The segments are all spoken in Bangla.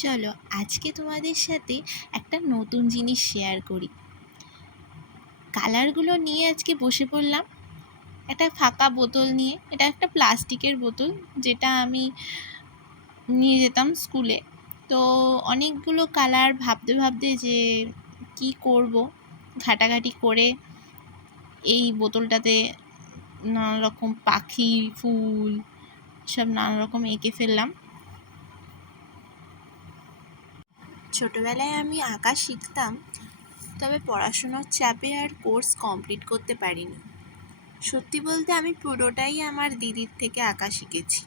চলো আজকে তোমাদের সাথে একটা নতুন জিনিস শেয়ার করি। কালারগুলো নিয়ে আজকে বসে পড়লাম। একটা ফাঁকা বোতল নিয়ে, এটা একটা প্লাস্টিকের বোতল যেটা আমি নিয়ে যেতাম স্কুলে। তো অনেকগুলো কালার ভাবতে ভাবতে যে কি করব, ঘাটাঘাটি করে এই বোতলটাতে নানা রকম পাখি, ফুল সব নানা রকম এঁকে ফেললাম। ছোটবেলায় আমি আঁকা শিখতাম, তবে পড়াশোনার চাপে আর কোর্স কমপ্লিট করতে পারিনি। সত্যি বলতে আমি পুরোটাই আমার দিদির থেকে আঁকা শিখেছি।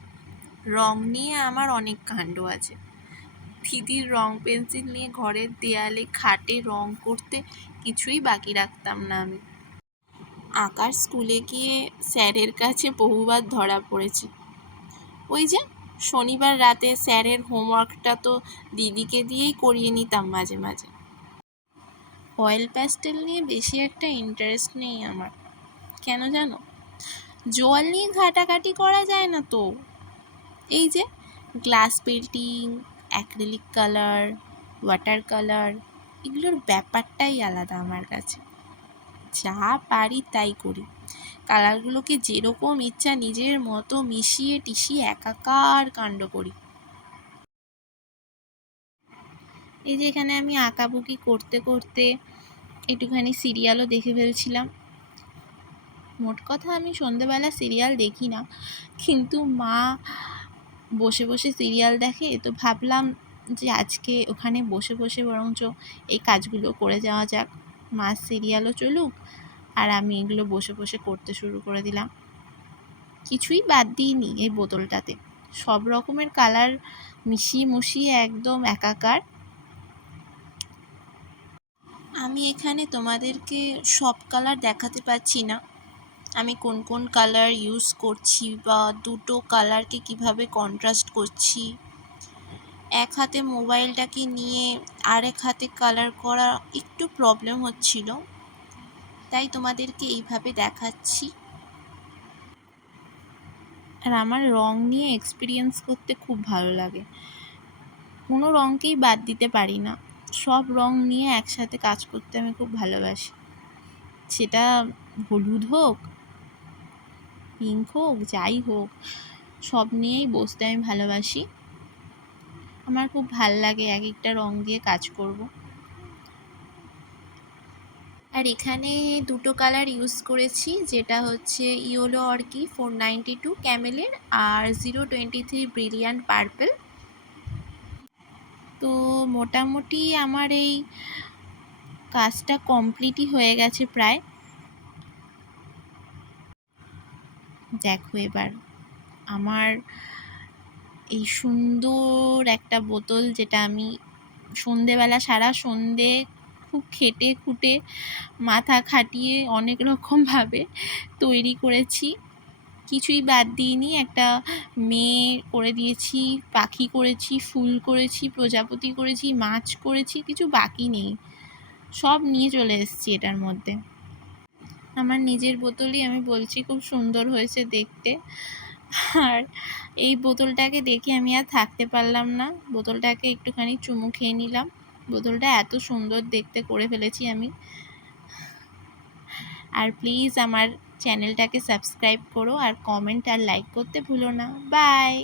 রং নিয়ে আমার অনেক কাণ্ড আছে। দিদির রং পেন্সিল নিয়ে ঘরের দেয়ালে, খাটে রং করতে কিছুই বাকি রাখতাম না আমি। আঁকার স্কুলে গিয়ে স্যারের কাছে বহুবার ধরা পড়েছি। ওই যে শনিবার রাতে স্যারের হোমওয়ার্কটা তো দিদিকে দিয়েই করিয়ে নিতাম মাঝে মাঝে। অয়েল প্যাস্টেল নিয়ে বেশি একটা ইন্টারেস্ট নেই আমার, কেন জানো? জল নিয়ে ঘাটাঘাটি করা যায় না তো। এই যে glass painting, acrylic colour, water colour, এগুলোর ব্যাপারটাই আলাদা আমার কাছে। যা পারি তাই করি, কালারগুলোকে যেরকম ইচ্ছা নিজের মতো মিশিয়ে টিশিয়ে একাকার কাণ্ড করি। এই যে এখানে আমি আঁকাবুকি করতে করতে একটুখানি সিরিয়ালও দেখে ফেলছিলাম। মোট কথা আমি সন্ধেবেলা সিরিয়াল দেখি না, কিন্তু মা বসে বসে সিরিয়াল দেখে, তো ভাবলাম যে আজকে ওখানে বসে বসে বরঞ্চ এই কাজগুলো করে যাওয়া যাক। মা সিরিয়ালও চলুক আর আমি এগুলো বসে বসে করতে শুরু করে দিলাম। কিছুই বাদ দিইনি এই বোতলটাতে, সব রকমের কালার মিশিয়ে মুশিয়ে একদম একাকার। আমি এখানে তোমাদেরকে সব কালার দেখাতে পারছি না, আমি কোন কোন কালার ইউজ করছি বা দুটো কালারকে কিভাবে কন্ট্রাস্ট করছি। এক হাতে মোবাইলটাকে নিয়ে আরেক হাতে কালার করা একটু প্রবলেম হচ্ছিল, তাই তোমাদেরকে এইভাবে দেখাচ্ছি। আর আমার রং নিয়ে এক্সপিরিয়েন্স করতে খুব ভালো লাগে, কোনো রঙকেই বাদ দিতে পারি না। সব রং নিয়ে একসাথে কাজ করতে আমি খুব ভালোবাসি। সেটা হলুদ হোক, পিঙ্ক হোক, যাই হোক, সব নিয়েই বসতে আমি ভালোবাসি। আমার খুব ভাল লাগে এক একটা রং দিয়ে কাজ করব। আর এখানে দুটো কালার ইউজ করেছি, যেটা হচ্ছে ইয়েলো অর্কি 492 ক্যামেলের আর 023 ব্রিলিয়ান্ট পার্পল। তো মোটামুটি আমার এই কাজটা কমপ্লিটই হয়ে গেছে প্রায়। দেখো এবার আমার এই সুন্দর একটা বোতল, যেটা আমি সন্ধেবেলা সারা সন্ধে খুব খেটে খুঁটে মাথা খাটিয়ে অনেক রকমভাবে তৈরি করেছি, কিছুই বাদ দিইনি। একটা মেয়ে করে দিয়েছি, পাখি করেছি, ফুল করেছি, প্রজাপতি করেছি, মাছ করেছি, কিছু বাকি নেই, সব নিয়ে চলে এসেছি এটার মধ্যে। আমার নিজের বোতলই আমি বলছি খুব সুন্দর হয়েছে দেখতে। আর এই বোতলটাকে দেখে আমি আর থাকতে পারলাম না, বোতলটাকে একটুখানি চুমু খেয়ে নিলাম। বোতলটা এত সুন্দর দেখতে করে ফেলেছি আমি। আর প্লিজ আমার চ্যানেলটাকে সাবস্ক্রাইব করো আর কমেন্ট আর লাইক করতে ভুলো না। বাই।